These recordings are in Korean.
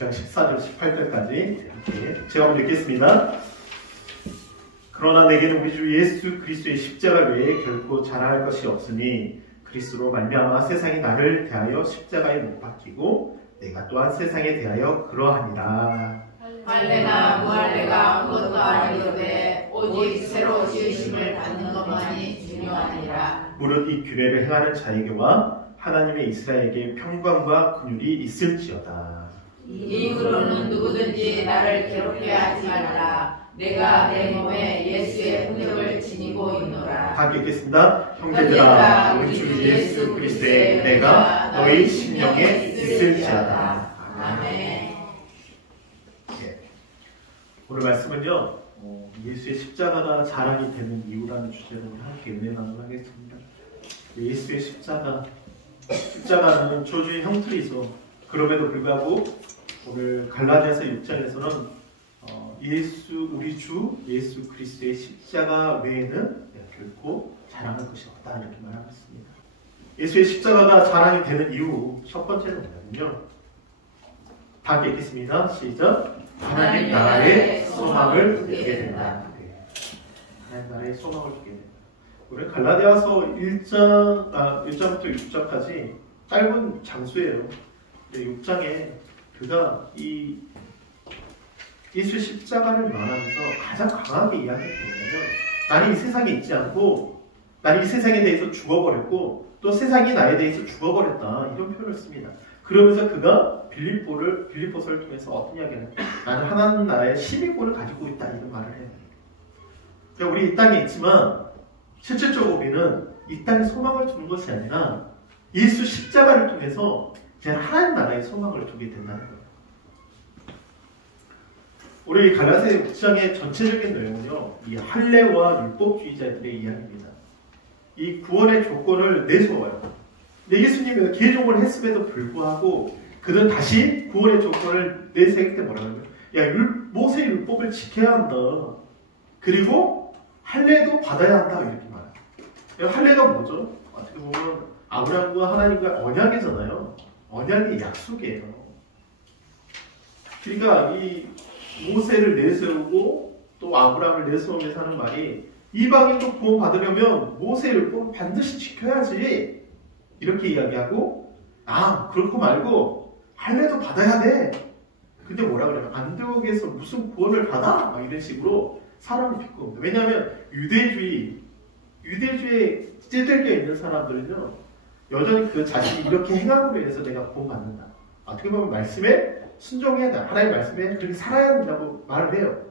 6장 14절 18절까지 이렇게 제가 먼저 읽겠습니다. 그러나 내게는 우리 주 예수 그리스도의 십자가 외에 결코 자랑할 것이 없으니 그리스도로 말미암아 세상이 나를 대하여 십자가에 못 박히고 내가 또한 세상에 대하여 그러하니라. 할례나 무할례가 아무것도 아니로되 오직 새로 지으심을 받는 것만이 중요하니라. 무릇 이 규례를 행하는 자에게와 하나님의 이스라엘에게 평강과 긍휼이 있을지어다. 이후로는 누구든지 나를 괴롭게 하지 말라. 내가 내 몸에 예수의 흔적을 지니고 있노라. 다 읽겠습니다. 형제들아, 우리 주 예수 그리스도의 은혜가 너희 심령에 있을지어다. 아멘. 오늘 말씀은요, 예수의 십자가가 자랑이 되는 이유라는 주제로 함께 은혜 나누겠습니다. 예수의 십자가는 저주의 형틀이죠. 그럼에도 불구하고 오늘 갈라디아서 6장에서는 우리 주 예수 그리스도의 십자가 외에는 결코 자랑할 것이 없다 이렇게 말하고 있습니다. 예수의 십자가가 자랑이 되는 이유 첫 번째는 뭐냐면요, 다 함께 읽겠습니다. 시작. 하나님 나라의 소망을 두게 된다. 하나님 나라의 소망을 두게 된다. 우리 갈라디아서 1장부터 6장까지 짧은 장수예요. 6장에 그가 이 예수의 십자가를 말하면서 가장 강하게 이야기했던 거냐면, 나는 이 세상에 있지 않고 나는 이 세상에 대해서 죽어버렸고 또 세상이 나에 대해서 죽어버렸다 이런 표현을 씁니다. 그러면서 그가 빌립보서를 통해서 어떤 이야기를 해요? 나는 하나님 나라의 시민권을 가지고 있다 이런 말을 해요. 그러니까 우리 이 땅에 있지만 실질적으로 우리는 이 땅에 소망을 두는 것이 아니라 예수 십자가를 통해서 이제 하나님 나라의 소망을 두게 된다는 거예요. 우리 갈라디아 6장의 전체적인 내용은요, 이 할례와 율법주의자들의 이야기입니다. 이 구원의 조건을 내세워요. 근데 예수님은 개종을 했음에도 불구하고 그는 다시 구원의 조건을 내세울 때 뭐라고 해요? 야, 모세의 율법을 지켜야 한다. 그리고 할례도 받아야 한다 이렇게 말해요. 할례가 뭐죠? 어떻게 보면 아브라함과 하나님과 언약이잖아요. 언약의 약속이에요. 그러니까 이 모세를 내세우고 또 아브라함을 내세우면서 하는 말이, 이방인도 구원 받으려면 모세의 율법 반드시 지켜야지 이렇게 이야기하고, 그렇고 말고 할례도 받아야 돼. 근데 뭐라 그래요? 안디옥에서 무슨 구원을 받아? 막 이런 식으로 사람을 비꼬습니다. 왜냐하면 유대주의에 찌들겨 있는 사람들은요, 여전히 그 자신이 이렇게 행함으로 인해서 내가 구원받는다. 어떻게 보면 말씀에 순종해야 돼. 하나님의 말씀에 그렇게 살아야 된다고 말을 해요.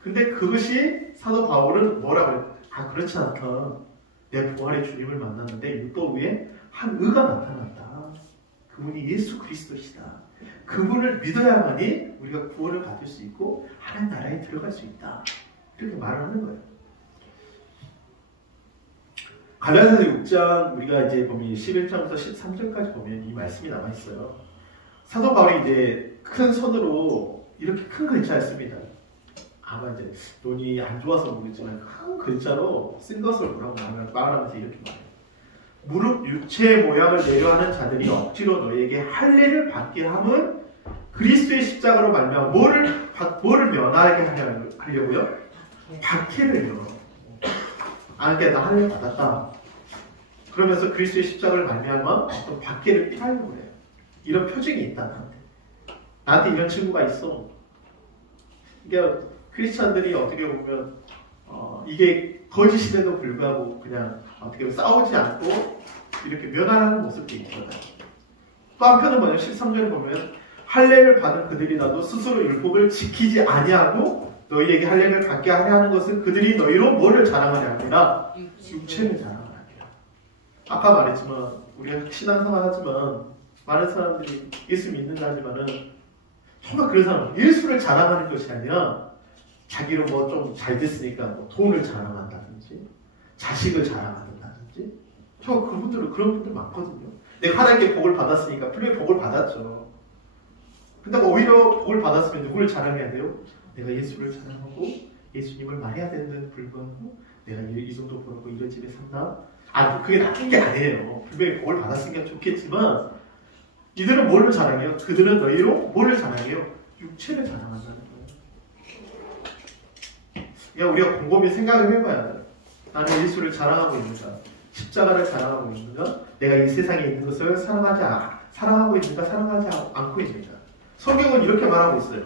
근데 그것이 사도 바울은 뭐라고 해요? 그렇지 않다. 내 부활의 주님을 만났는데 율법 위에 한 의가 나타났다. 그분이 예수 그리스도시다. 그분을 믿어야만이 우리가 구원을 받을 수 있고 하나님 나라에 들어갈 수 있다. 이렇게 말을 하는 거예요. 갈라디아서 6장 우리가 이제 보면 11장부터 13절까지 보면 이 말씀이 남아 있어요. 사도 바울이 이제 큰 손으로 이렇게 큰 글자를 씁니다. 아마 이제 눈이 안 좋아서 모르겠지만 큰 글자로 쓴 것을 뭐라고 말하면서 이렇게 말해요. 무릇 육체의 모양을 내려하는 자들이 억지로 너에게 할례를 받게 함은 그리스도의 십자가로 말미암아 뭐를 면하게 하려고요? 박해를요. 그러니까 나 할례 받았다. 그러면서 그리스도의 십자가를 말미암아 어떤 박해를 피하려고 해요. 이런 표징이 있다. 나한테 이런 친구가 있어. 그러니까 크리스찬들이 어떻게 보면 이게 거짓임에도 불구하고 그냥 어떻게 보면 싸우지 않고 이렇게 면하는 모습도 있거든요. 또 한편은 뭐냐면 13절에 보면 할례를 받은 그들이라도 스스로 율법을 지키지 아니하고 너희에게 할례를 받게 하려 하는 것은 그들이 너희로 뭐를 자랑하냐 하니라? 육체를 자랑하니라. 아까 말했지만 우리가 신앙생활 하지만 많은 사람들이 예수 믿는다 하지만은 정말 그런 사람, 예수를 자랑하는 것이 아니라 자기로 뭐 좀 잘 됐으니까 뭐 돈을 자랑한다든지 자식을 자랑한다든지 그런 분들 많거든요. 내가 하나님께 복을 받았으니까 분명히 복을 받았죠. 근데 오히려 복을 받았으면 누구를 자랑해야 돼요? 내가 예수를 자랑하고 예수님을 말해야 되는데도 불구하고 내가 이 정도 벌고 이런 집에 산다? 그게 나쁜 게 아니에요. 분명히 복을 받았으니까 좋겠지만 이들은 뭐를 자랑해요? 그들은 너희로 뭐를 자랑해요? 육체를 자랑한다는 거예요. 그러니까 우리가 곰곰이 생각을 해봐야 돼요. 나는 예수를 자랑하고 있는가? 십자가를 자랑하고 있는가? 내가 이 세상에 있는 것을 사랑하고 있는가? 사랑하지 않고 있는가? 성경은 이렇게 말하고 있어요.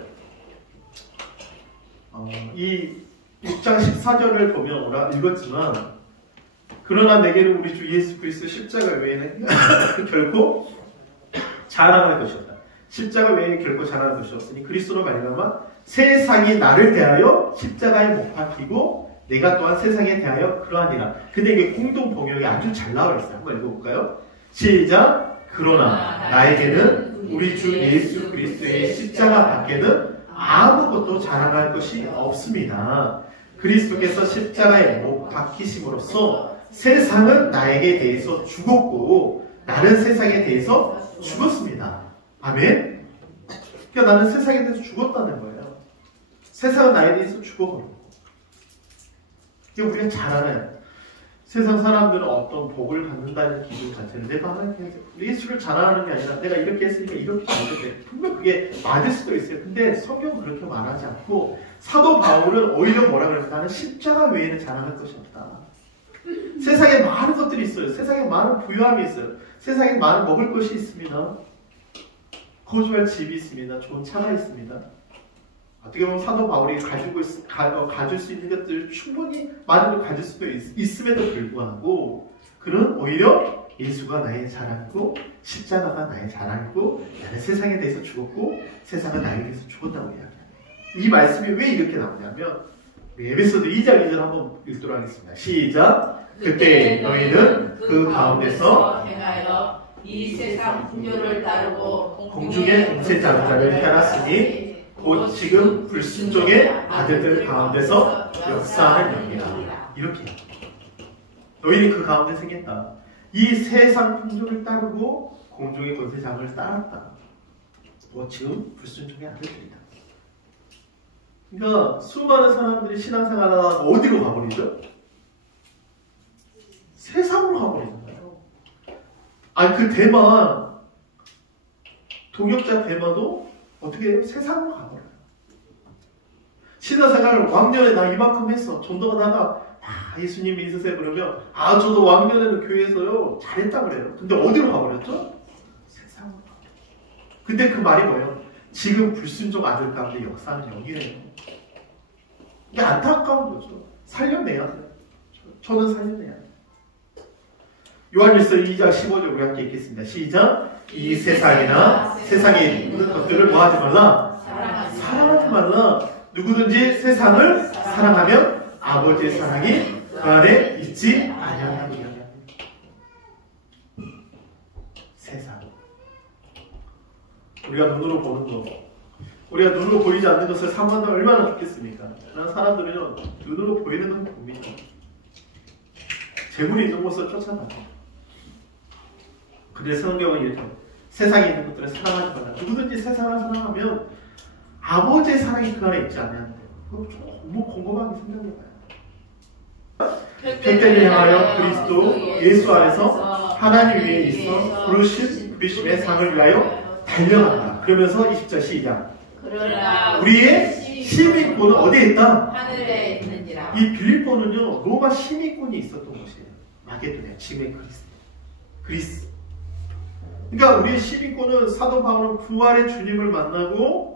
이 6장 14절을 보면 우리가 읽었지만, 그러나 내게는 우리 주 예수 그리스도 십자가 외에는 결코 자랑할 것이 없다. 십자가 외에 결코 자랑할 것이 없으니 그리스도로 말미암아 세상이 나를 대하여 십자가에 못 박히고 내가 또한 세상에 대하여 그러하니라. 근데 이게 공동 번역이 아주 잘 나와 있어요. 한번 읽어볼까요? 시작. 그러나 나에게는 우리 주 예수 그리스도의 십자가 밖에는 아무것도 자랑할 것이 없습니다. 그리스도께서 십자가에 못 박히심으로써 세상은 나에게 대해서 죽었고 나는 세상에 대해서 죽었습니다. 아멘? 그러니까 나는 세상에 대해서 죽었다는 거예요. 세상은 나에 대해서 죽어버리고. 우리가 잘 알아요. 세상 사람들은 어떤 복을 갖는다는 기준 자체는 내가 하나님께 예수를 자랑하는 게 아니라 내가 이렇게 했으니까 이렇게 잘못돼. 분명 그게 맞을 수도 있어요. 근데 성경은 그렇게 말하지 않고 사도 바울은 오히려 뭐라 그래요? 나는 십자가 외에는 자랑할 것이 없다. 세상에 많은 것들이 있어요. 세상에 많은 부유함이 있어요. 세상에 많은 먹을 것이 있습니다. 거주할 집이 있습니다. 좋은 차가 있습니다. 어떻게 보면 사도 바울이 가질 수 있는 것들 충분히 많은 걸 가질 수도 있음에도 불구하고 그는 오히려 예수가 나의 자랑이고 십자가가 나의 자랑이고 나는 세상에 대해서 죽었고 세상은 나에 대해서 죽었다고 이야기합니다. 이 말씀이 왜 이렇게 나오냐면 에베소서 2장 2절 한번 읽도록 하겠습니다. 시작. 그때 너희는 그 가운데서 행하여 이 세상 풍요를 따르고 공중의 공세자를 해놨으니 곧 지금 불순종의 아들들 가운데서 역사하는 영이라. 이렇게 너희는 그 가운데 생겼다. 이 세상 풍조를 따르고 공중의 권세장을 따랐다. 곧 지금 불순종의 아들들이다. 그러니까 수많은 사람들이 신앙생활하다가 어디로 가버리죠? 세상으로 가버리잖아요. 아니 그 대만 동역자 대마도 어떻게 해요? 세상으로 가버려요. 신앙생활을 왕년에 나 이만큼 했어. 전도하다가 예수님이 있으세요 그러면 저도 왕년에는 교회에서요 잘했다 그래요. 근데 어디로 가버렸죠? 세상으로 가버렸죠. 근데 그 말이 뭐예요? 지금 불순종 아들 가운데 역사는 영이래요. 이게 안타까운 거죠. 살려내야 돼요. 저는 살려내야 돼요. 요한일서 2장 15절 우리 함께 읽겠습니다. 시작. 이 세상이나 세상에 있는 것들을 뭐하지 말라? 사랑하지 말라. 누구든지 세상을 사랑하면 아버지의 사랑이 그 안에 있지 아니한다고 이야기합니다. 세상. 우리가 눈으로 보는 것, 우리가 눈으로 보이지 않는 것을 사모한다면 얼마나 좋겠습니까? 그런 사람들은요 눈으로 보이는 건 봅니다. 재물이 있는 곳을 쫓아다닙니다. 근데 성경은 이렇게 세상에 있는 것들을 사랑하지 말라. 누구든지 세상을 사랑하면 아버지의 사랑이 그 안에 있지 않냐는데 그거 너무 곰곰하게 생각해봐요. 백대를 향하여 그리스도 예수 안에서 하나님 위에 있어 부르심의 상을 위하여 달려간다. 그러면서 20절 시작. 그러나 우리의 시민권은 어디에 있다? 하늘에 있는지라. 이 빌립보는요 로마 시민권이 있었던 곳이에요. 마게도냐 지금의 그리스. 그러니까 우리의 시민권은 사도 바울은 부활의 주님을 만나고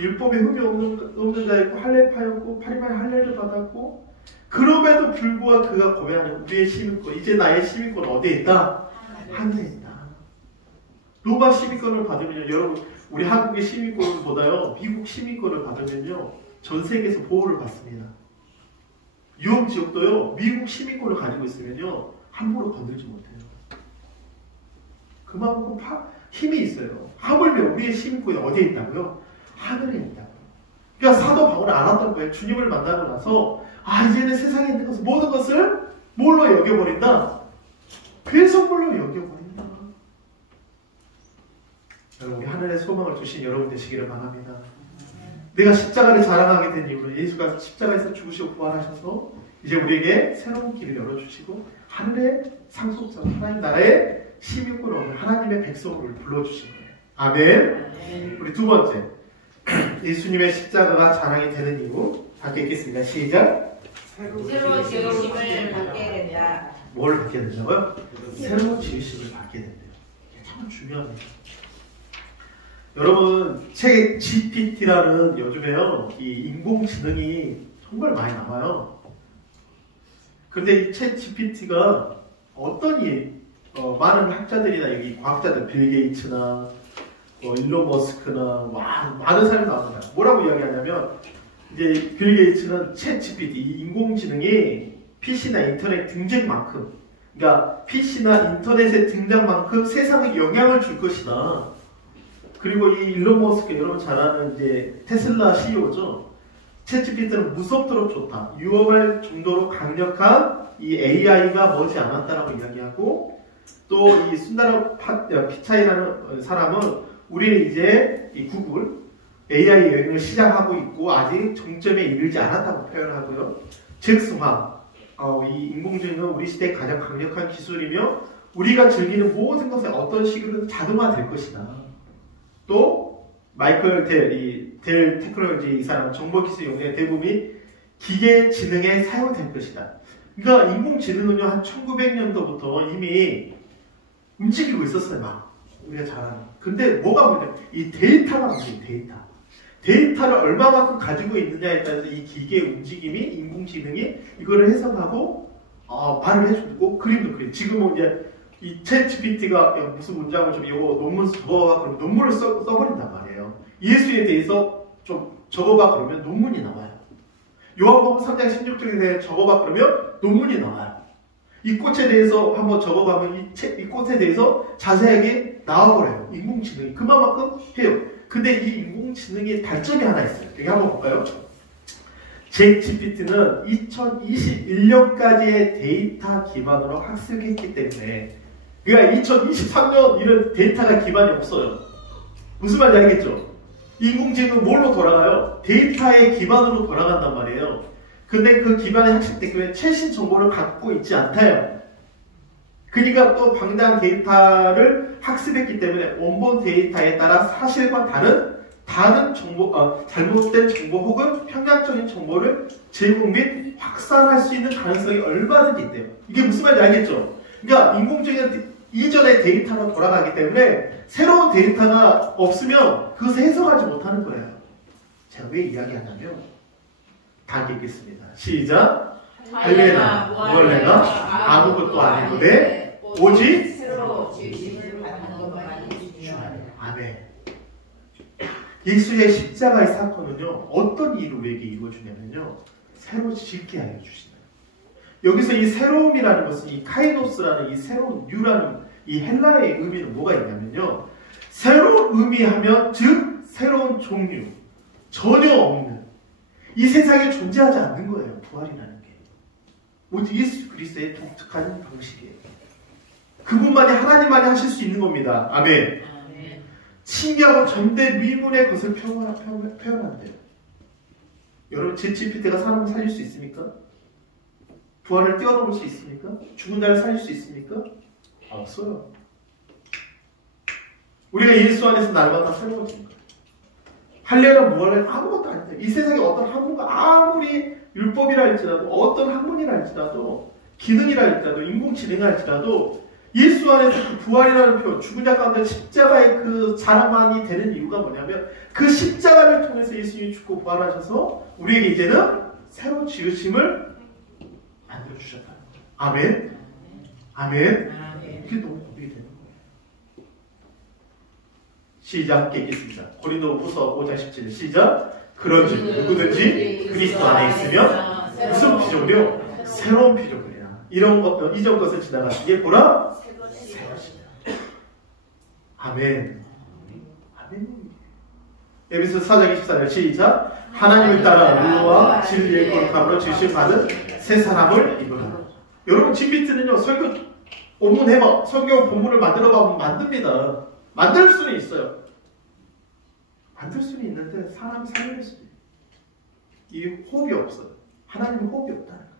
율법에 흠이 없는 자였고 할례파였고 파리마의 할례를 받았고 그럼에도 불구하고 그가 고백하는 우리의 시민권, 이제 나의 시민권 어디에 있다? 하늘에 있다. 로마 시민권을 받으면요 여러분 우리 한국의 시민권보다요 미국 시민권을 받으면요 전 세계에서 보호를 받습니다. 유럽 지역도요 미국 시민권을 가지고 있으면요 함부로 건들지 못해요. 그만큼 힘이 있어요. 하물며 우리의 시민권이 어디에 있다고요? 하늘에 있다고요. 그러니까 사도 바울은 알았던 거예요. 주님을 만나고 나서 이제는 세상에 있는 것을 모든 것을 뭘로 여겨버린다? 그의 선물로 여겨버린다. 여러분 우리 하늘의 소망을 주신 여러분 되시기를 바랍니다. 내가 십자가를 자랑하게 된 이유로 예수가 십자가에서 죽으시고 부활하셔서 이제 우리에게 새로운 길을 열어주시고 하늘의 상속자 하나님 나라의 16분 없는 하나님의 백성을 불러주신 거예요. 아멘. 우리 두 번째, 예수님의 십자가가 자랑이 되는 이유 함께 읽겠습니다. 시작. 새로 지으심을 받게 된다. 뭘 받게 된다고요? 새로 지으심을 받게 된대요. 이게 참 중요합니다. 여러분, 책 GPT라는 요즘에요, 이 인공지능이 정말 많이 나와요. 그런데 이 책 GPT가 어떤 많은 학자들이나 여기 과학자들, 빌 게이츠나 일론 머스크나 많은 사람이 나옵니다. 뭐라고 이야기하냐면, 이제 빌 게이츠는 챗 GPT, 이 인공지능이 PC나 인터넷 등장만큼, 그러니까 PC나 인터넷의 등장만큼 세상에 영향을 줄 것이다. 그리고 이 일론 머스크, 여러분 잘 아는 이제 테슬라 CEO죠. 챗 GPT는 무섭도록 좋다. 위험할 정도로 강력한 이 AI가 머지 않았다라고 이야기하고, 또 이 순다라 피차이라는 사람은 우리는 이제 이 구글 AI 여행을 시작하고 있고 아직 정점에 이르지 않았다고 표현하고요. 즉승화, 이 인공지능은 우리 시대의 가장 강력한 기술이며 우리가 즐기는 모든 것에 어떤 식으로든 자동화될 것이다. 또 마이클 델 테크놀로지 이 사람 정보기술 용어의 대부분이 기계지능에 사용될 것이다. 그러니까 인공지능은요 한 1900년도부터 이미 움직이고 있었어요. 막 우리가 잘 아는. 근데 뭐가 문제냐? 이 데이터가 문제예요. 데이터를 얼마만큼 가지고 있느냐에 따라서 이 기계의 움직임이 인공지능이 이거를 해석하고 말을 해주고 그림도 그려. 지금은 이제 이 챗 GPT가 무슨 문장을 좀 이거 논문 적어봐 그러면 논문을 써버린단 말이에요. 예수에 대해서 좀 적어봐 그러면 논문이 나와요. 요한복음 3장 16절에 대해 적어봐 그러면 논문이 나와요. 이 꽃에 대해서 한번 적어가면 이 꽃에 대해서 자세하게 나와버려요. 인공지능이 그만큼 해요. 근데 이 인공지능의 단점이 하나 있어요. 여기 한번 볼까요? 챗 GPT는 2021년까지의 데이터 기반으로 학습했기 때문에, 그러니까 2023년 이런 데이터가 기반이 없어요. 무슨 말인지 알겠죠? 인공지능은 뭘로 돌아가요? 데이터의 기반으로 돌아간단 말이에요. 근데 그 기반의 학습됐기 때문에 최신 정보를 갖고 있지 않다요. 그러니까 또 방대한 데이터를 학습했기 때문에 원본 데이터에 따라 사실과 다른 정보, 잘못된 정보 혹은 편향적인 정보를 제공 및 확산할 수 있는 가능성이 얼마든지 있대요. 이게 무슨 말인지 알겠죠? 그러니까 인공지능은 이전의 데이터로 돌아가기 때문에 새로운 데이터가 없으면 그것을 해석하지 못하는 거예요. 제가 왜 이야기하냐면 다 읽겠습니다. 시작. 할례나 무할례나 아무것도 아니거든 오직 새로 지으심을 받는 것만이 중요하다. 아멘. 예수의 십자가의 사건은요 어떤 이유로 우리에게 이루어주냐면요 새로 짓게 하여 주시는. 여기서 이 새로움이라는 것은 이 카이노스라는 이 새로운 뉴라는 이 헬라의 의미는 뭐가 있냐면요 새로운 의미하면 즉 새로운 종류 전혀 없는 이 세상에 존재하지 않는 거예요. 부활이라는 게 오직 예수 그리스도의 독특한 방식이에요. 그분만이 하나님만이 하실 수 있는 겁니다. 아멘. 신기하고 전대미문의 것을 표현한대요. 여러분 챗 GPT가 사람을 살릴 수 있습니까? 부활을 뛰어넘을 수 있습니까? 죽은 자를 살릴 수 있습니까? 없어요. 우리가 예수 안에서 날마다 새로워지는 거예요. 할례나 무할례나 아무것도 아닌데 이 세상에 어떤 학문가 아무리 율법이라 할지라도 어떤 학문이라 할지라도 기능이라 할지라도 인공지능이라 할지라도 예수 안에서 그 부활이라는 표현 죽은 자 가운데 십자가의 그 자랑만이 되는 이유가 뭐냐면 그 십자가를 통해서 예수님이 죽고 부활하셔서 우리에게 이제는 새로 지으심을 만들어주셨다는 거예요. 아멘. 아멘. 이게 너무 고백이 되는 거예요. 시작 함께 읽겠습니다. 고린도후서 5장 17절 시작. 그런즉 누구든지 그리스도 안에 있으면 무슨 피조물이요? 새로운 피조물이야. 이런 것 이전 것을 지나가시기에 보라 새것이다. 아멘. 아멘. 에베소서 4장 24절 시작. 하나님을 따라 의와 진리의 거룩함으로 지으심 받은 새 사람을 입으라. 여러분 GPT는요 설교 본문을 만들어보면 만듭니다. 만들 수는 있어요. 만들 수는 있는데 사람이 살릴 수 있어요. 이 호흡이 없어요. 하나님은 호흡이 없다는 거예요.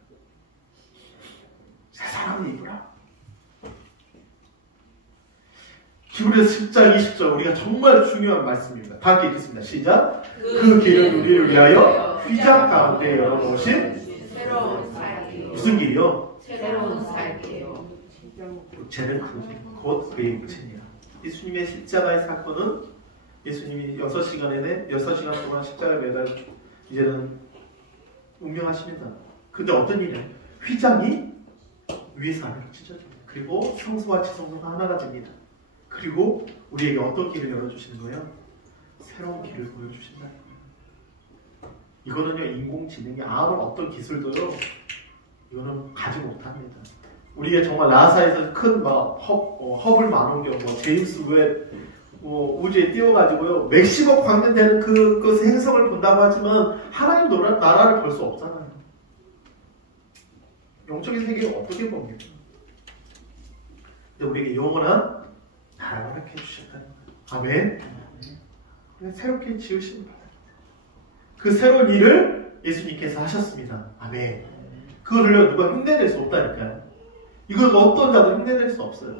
새 사람을 입으라. 히브리서 10장 20절 우리가 정말 중요한 말씀입니다. 다 함께 읽겠습니다. 시작. 그 길은 우리를 위하여 휘장 가운데 열어놓으신 새로운 살기요. 무슨 길이요? 새로운 살기요. 쟤는 곧 그의 육체니라. 예수님의 십자가의 사건은 예수님이 6시간 동안 십자가에 매달 이제는 운명하십니다. 근데 어떤 일이냐? 휘장이 위에서 아래로 찢어집니다. 그리고 성소와 지성소가 하나가 됩니다. 그리고 우리에게 어떤 길을 열어주시는 거예요? 새로운 길을 보여주신다는 거예요. 이거는요, 인공지능이 아무런 어떤 기술도요, 이거는 가지 못합니다. 우리가 정말 나사에서 큰 허블 망원경, 제임스 웹, 우주에 띄워가지고요, 몇십억 광년 되는 그 행성을 본다고 하지만 하나님 나라를 볼 수 없잖아요. 영적인 세계를 어떻게 봅니까? 근데 우리에게 영원한 나라를 이렇게 해주셨다는 거예요. 아멘. 새롭게 지으신 바랍니다. 그 새로운 일을 예수님께서 하셨습니다. 아멘. 그거를요, 누가 흉내낼 수 없다니까요. 이건 어떤 자도 흉내낼 수 없어요.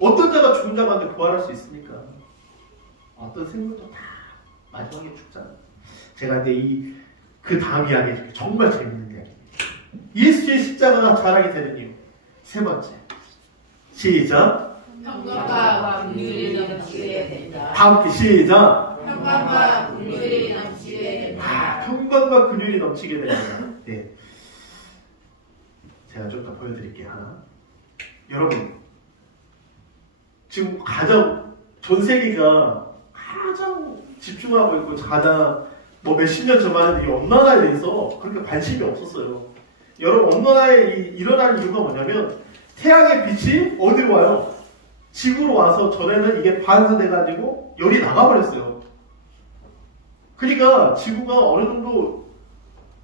어떤 자가 죽은 자 가운데 부활할 수 있습니까? 어떤 생물도 다 마지막에 죽잖아요. 제가 이제 그 다음 이야기 정말 재밌는데, 예수의 십자가가 자랑이 되는 이유. 세 번째. 시작. 평강과 긍휼이 넘치게 된다. 다 함께 시작. 평강과 긍휼이 넘치게 된다. 평강과 긍휼이 넘치게 된다. 네. 제가 좀 더 보여드릴게요. 하나. 여러분, 지금 전 세계가 가장 집중하고 있고 가장 몇십 년 전만 해도 이 온난화에 대해서 그렇게 관심이 없었어요. 여러분, 온난화에 일어나는 이유가 뭐냐면 태양의 빛이 어디로 와요? 지구로 와서 전에는 이게 반사돼가지고 열이 나가버렸어요. 그러니까 지구가 어느 정도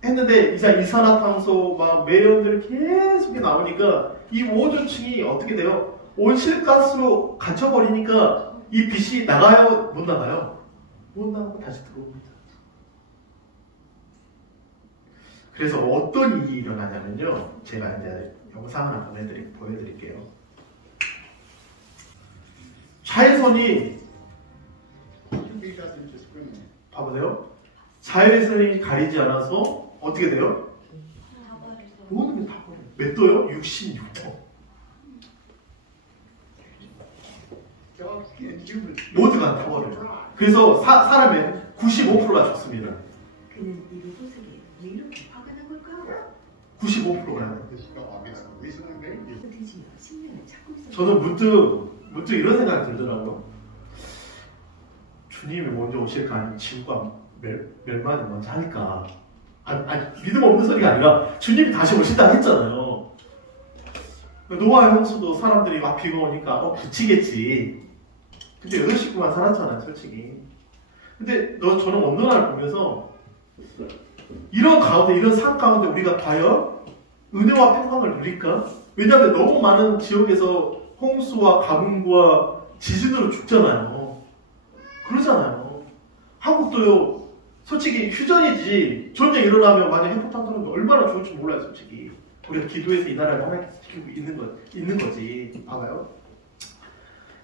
했는데 이산화탄소 매연들 계속 나오니까 이 오존층이 어떻게 돼요? 온실가스로 갇혀버리니까 이 빛이 나가요? 못 나가요? 못 나가고 다시 들어옵니다. 그래서 어떤 일이 일어나냐면요, 제가 이제 영상을 한번 보여드릴게요. 자외선이 봐보세요. 자외선이 가리지 않아서 어떻게 돼요? 모든 게 다 버려요. 몇 도요? 66도. 모두가 다 버려요. 그래서 사람의 95%가 죽습니다. 그는 이를 보세요. 왜 이렇게 화가 난 걸까요? 95%가요. 드디어 식량을 찾고 있었어요. 저는 문득 이런 생각이 들더라고요. 주님이 먼저 오실까 아니면 지구가 멸망을 먼저 할까? 믿음 없는 소리가 아니라 주님이 다시 오신다 했잖아요. 노아의 홍수도 사람들이 비가 오니까 그치겠지. 근데 8식구만 살았잖아요, 솔직히. 근데 저는 온난화를 보면서 이런 삶 가운데 우리가 과연 은혜와 평강을 누릴까? 왜냐하면 너무 많은 지역에서 홍수와 가뭄과 지진으로 죽잖아요. 그러잖아요. 한국도요, 솔직히 휴전이지 전쟁 일어나면 만약 핵폭탄 터지면 얼마나 좋을지 몰라요, 솔직히. 우리가 기도해서 이 나라를 하나님께 지키고 있는 거지. 봐봐요.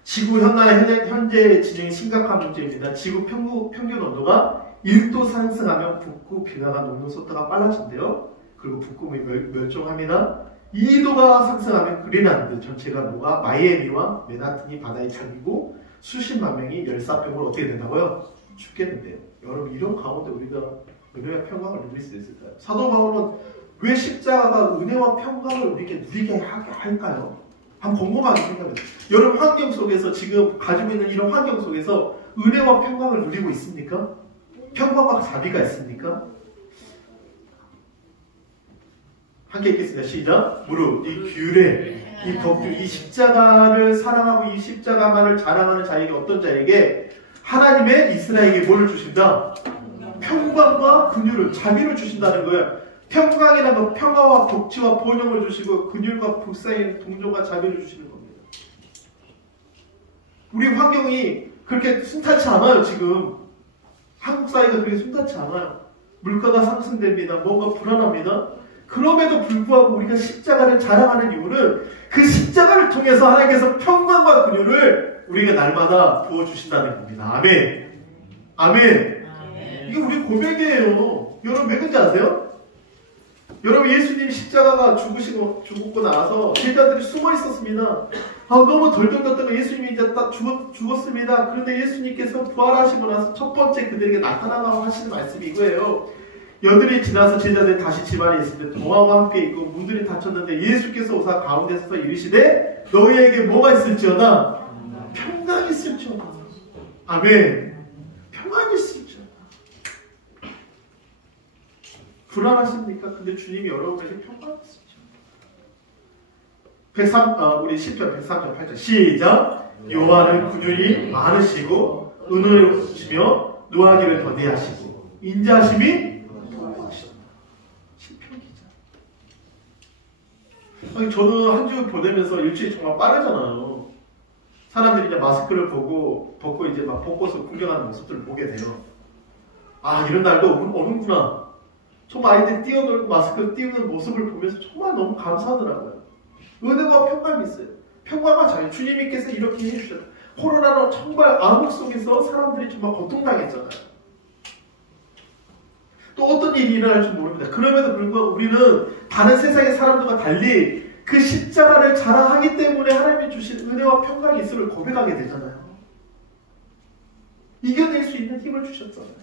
지구 현재 지정이 심각한 문제입니다. 지구 평균 온도가 1도 상승하면 북극 빙하가 녹는 속도가 빨라진대요. 그리고 북극이 멸종합니다. 2도가 상승하면 그린란드 전체가 녹아 마이애미와 맨하튼이 바다에 잠기고 수십만 명이 열사병으로 어떻게 된다고요? 죽겠는데요. 여러분, 이런 가운데 우리가 은혜와 평강을 누릴 수 있을까요? 사도 바울은 왜 십자가가 은혜와 평강을 우리에게 누리게 할까요? 한번 곰곰하게 생각해보세요. 여러분, 환경 속에서 지금 가지고 있는 이런 환경 속에서 은혜와 평강을 누리고 있습니까? 평강과 자비가 있습니까? 함께 읽겠습니다. 시작. 무릇 이 규례, 이 덕규, 이 십자가를 사랑하고 이 십자가만을 자랑하는 자에게, 어떤 자에게 하나님의 이스라엘에게 뭘 주신다? 평강과 긍휼을, 자비를 주신다는 거예요. 평강이라는 건 평화와 복지와 번영을 주시고 긍휼과 복사의 동정과 자비를 주시는 겁니다. 우리 환경이 그렇게 순탄치 않아요. 지금 한국 사회가 그렇게 순탄치 않아요. 물가가 상승됩니다. 뭔가 불안합니다. 그럼에도 불구하고 우리가 십자가를 자랑하는 이유는 그 십자가를 통해서 하나님께서 평강과 긍휼을 우리가 날마다 부어주신다는 겁니다. 아멘. 아멘. 이게 우리 고백이에요. 여러분 왜 그런지 아세요? 여러분 예수님이 십자가가 죽고 나서 제자들이 숨어 있었습니다. 너무 덜덜 떨다가 예수님이 이제 딱 죽었습니다. 그런데 예수님께서 부활하시고 나서 첫 번째 그들에게 나타나라고 하시는 말씀이 이거예요. 여들이 지나서 제자들이 다시 집안에 있을 때 동화와 함께 있고 문들이 닫혔는데 예수께서 오사 가운데 서서 이르시되 너희에게 뭐가 있을지어다? 평강이 있을지어다. 아멘. 평안이 있을지어다. 불안하십니까? 근데 주님이 여러분에게 평강이 있을지어다. 우리 10편 103편 8절 시작. 여호와는 군율이 많으시고 은혜로우시며 노하기를 더디하시고 인자하심이 아니, 저는 한 주 보내면서 일주일이 정말 빠르잖아요. 사람들이 이제 마스크를 벗고 이제 막 벚꽃을 구경하는 모습들을 보게 돼요. 아, 이런 날도 오는구나. 정말 아이들이 뛰어놀고 마스크 띄우는 모습을 보면서 정말 너무 감사하더라고요. 은혜와 평강이 있어요. 평강과 자유. 주님께서 이렇게 해주셨다. 코로나로 정말 암흑 속에서 사람들이 정말 고통당했잖아요. 또 어떤 일이 일어날지 모릅니다. 그럼에도 불구하고 우리는 다른 세상의 사람들과 달리 그 십자가를 자랑하기 때문에 하나님이 주신 은혜와 평강이 있음을 고백하게 되잖아요. 이겨낼 수 있는 힘을 주셨잖아요.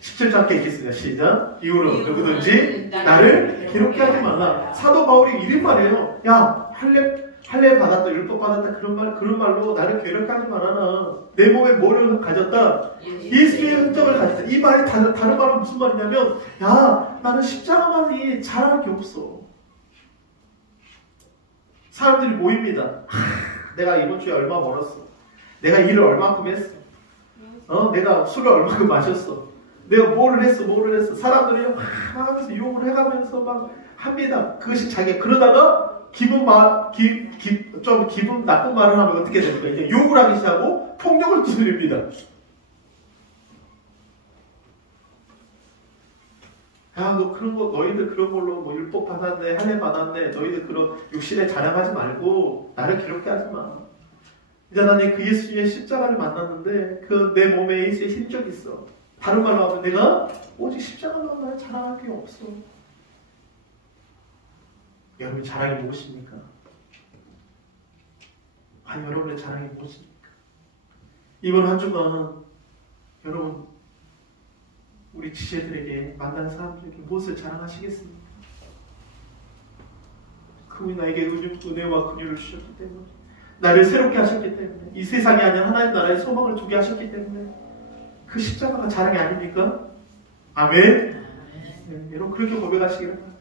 17절 함께 읽겠습니다. 시작. 이후로 누구든지 나를 괴롭게 하지 말라. 사도 바울이 이런 말이에요. 야, 할례 받았다, 율법 받았다 그런 말로 나를 괴롭게 하지 말아라. 내 몸에 뭐를 가졌다? 예수의 흔적을 가졌다. 이 말이 다른 말은 무슨 말이냐면, 야, 나는 십자가만이 자랑할 게 없어. 사람들이 모입니다. 내가 이번 주에 얼마 벌었어. 내가 일을 얼마큼 했어. 내가 술을 얼마큼 마셨어. 내가 뭐를 했어. 사람들이 막 하면서 욕을 해가면서 막 합니다. 그것이 자기가 그러다가 기분 나쁜 말을 하면 어떻게 됩니까? 이제 욕을 하기 시작하고 폭력을 두드립니다. 야, 너희들 그런 걸로 뭐 율법 받았네, 할례 받았네, 너희들 그런 육신에 자랑하지 말고 나를 괴롭게 하지 마. 이제 나는 그 예수님의 십자가를 만났는데 그 내 몸에 예수의 힘적이 있어. 다른 말로 하면 내가 오직 십자가만 나를 자랑할 게 없어. 여러분 자랑이 무엇입니까? 여러분의 자랑이 무엇입니까? 이번 한 주간 여러분 우리 지체들에게 만난 사람들에게 무엇을 자랑하시겠습니까? 그분이 나에게 은혜와 긍휼을 주셨기 때문에 나를 새롭게 하셨기 때문에 이 세상이 아닌 하나님 나라의 소망을 두게 하셨기 때문에 그 십자가가 자랑이 아닙니까? 아멘. 네, 여러분 그렇게 고백하시기를 바랍니다.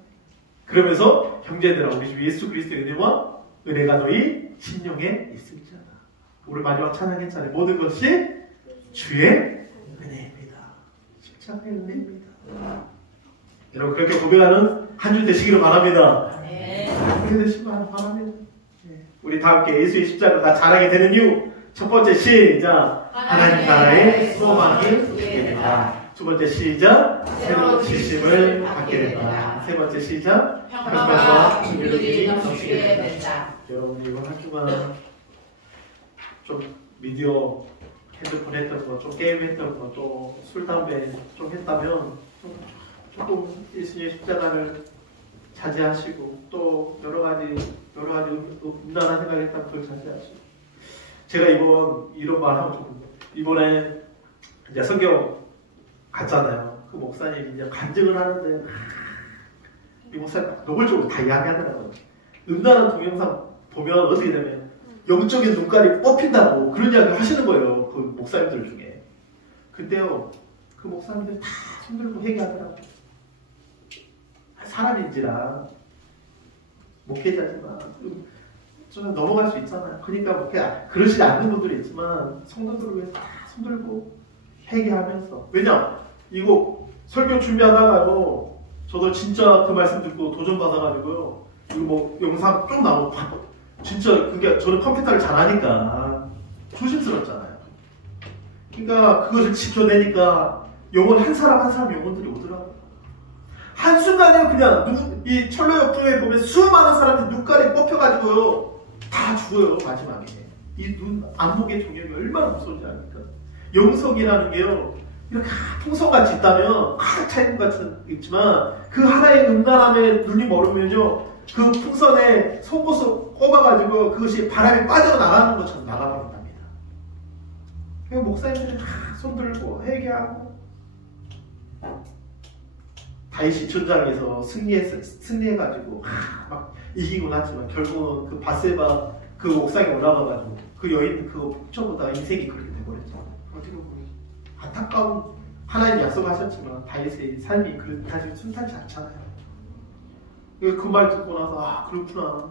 그러면서 형제들아 우리 주 예수 그리스도의 은혜와 은혜가 너희 심령에 있을지어다. 우리 마지막 찬양의 차례 모든 것이 주의 은혜입니다. 십자가의 은혜입니다. 여러분 그렇게 고백하는 한 주 되시기를 바랍니다. 그렇게 되시기를 바랍니다. 우리 다 함께 예수의 십자가가 자랑이 되는 이유 첫 번째 시작 하나님 나라의 소망이 있게 된다. 두 번째 시작 새로운 지심을 받게 된다. 세 번째 시작 평강과 긍휼이 넘치게 된다. 여러분 이번 한 주간 좀 미디어 핸드폰 했던 거, 좀 게임 했던 거, 또 술 담배 좀 했다면 조금 예수님의 십자가를 자제하시고 또 여러 가지 음란한 생각했다면 그걸 자제하시고 제가 이런 말 하고 싶은데 이번에 이제 성경 갔잖아요. 그 목사님이 이제 간증을 하는데 이 목사님 노골적으로 다 이야기하더라고요. 음란한 동영상 보면 어떻게 되면 영적인 눈깔이 뽑힌다고 그런 이야기를 하시는 거예요. 그 목사님들 중에. 근데요 그 목사님들 다 손들고 회개하더라고요. 사람인지라 목회자지만 좀 넘어갈 수 있잖아요. 그러니까 그러시지 않는 분들이 있지만 성도들을 위해서 다 손들고 회개하면서 왜냐 이거 설교 준비하다가요 저도 진짜 그 말씀 듣고 도전 받아가지고요 이거 뭐 영상 좀 나오고 진짜 그게 저는 컴퓨터를 잘하니까 조심스럽잖아요. 그러니까 그것을 지켜내니까 영혼 한 사람 한 사람 영혼들이 오더라고요. 한순간에 그냥 이 철로 역동에 보면 수많은 사람들이 눈깔이 뽑혀가지고요 다 죽어요. 마지막에 이 눈 안 보게 종역이 얼마나 무서운지 아닙니까? 영성이라는 게요, 이렇게 풍선같이 있다면 가득 차 있는 것 같은 있지만 그 하나의 음란함에 눈이 멀으면요, 그 풍선에 속옷을 꼽아가지고 그것이 바람에 빠져나가는 것처럼 나가버린답니다. 그러니까 목사님들이 손 들고 회개하고, 다윗이 전장에서 승리해가지고 막 이기고 났지만 결국은 그 바세바 그 옥상에 올라가가지고 그 여인 그거 폭처보다 인생이 그렇게 돼버렸죠. 어떻게 보면 안타까운, 하나님 약속하셨지만 다윗의 삶이 그렇게 순탄치 않잖아요. 그 말 듣고 나서 아 그렇구나.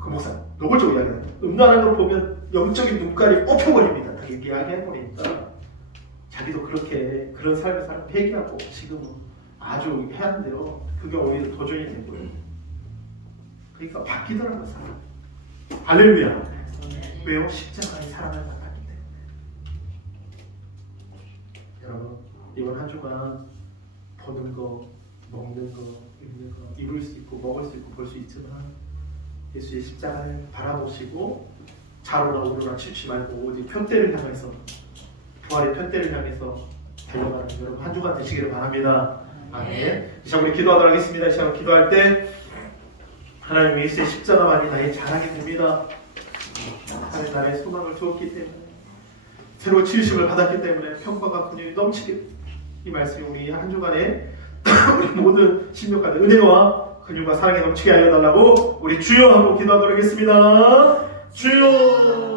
그 목사 노골적으로 이야기해요. 음란한 걸 보면 영적인 눈깔이 뽑혀버립니다. 다 이렇게 이야기해버리니까 자기도 그렇게 그런 삶을 살고 회개하고 지금은 아주 해야 하는데요. 그게 오히려 도전이 되고요. 그러니까 바뀌더라고요, 사람. 할렐루야. 왜요? 십자가의 사랑을 만났기 때문에. 여러분, 이번 한 주간 보는 거, 먹는 거, 입는 거, 입을 수 있고 먹을 수 있고 볼 수 있지만 예수의 십자가를 바라보시고 좌로나 우로나 치우치 말고 오직 표대를 향해서, 부활의 표대를 향해서 달려가는 여러분 한 주간 되시기를 바랍니다. 아멘. 이 시간 우리 기도하도록 하겠습니다. 이 시간 기도할 때 하나님 예수의 십자가만이 나의 자랑이 됩니다. 하나님 나의 소망을 주었기 때문에, 새로 치유심을 받았기 때문에 평가가 근육이 넘치게, 이 말씀이 우리 한 주간에 우리 모든 심령가의 은혜와 근육과 사랑이 넘치게 하여 달라고 우리 주여 하고 기도하도록 하겠습니다. 주여.